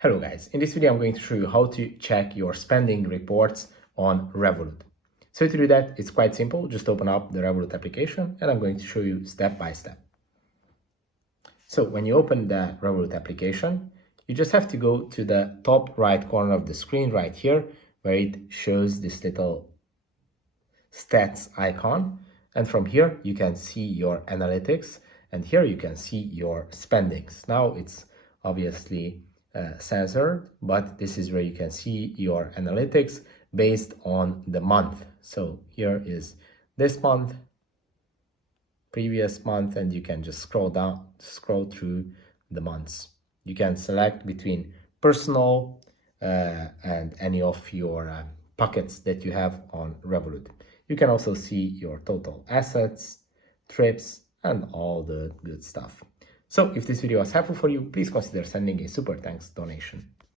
Hello guys, in this video I'm going to show you how to check your spending reports on Revolut. So to do that, it's quite simple. Just open up the Revolut application and I'm going to show you step by step. So when you open the Revolut application, you just have to go to the top right corner of the screen right here, where it shows this little stats icon. And from here, you can see your analytics, and here you can see your spendings. Now it's obviously censored, but this is where you can see your analytics based on the month. So here is this month, previous month, and you can just scroll through the months. You can select between personal and any of your pockets that you have on Revolut. You can also see your total assets, trips, and all the good stuff. So if this video was helpful for you, please consider sending a super thanks donation.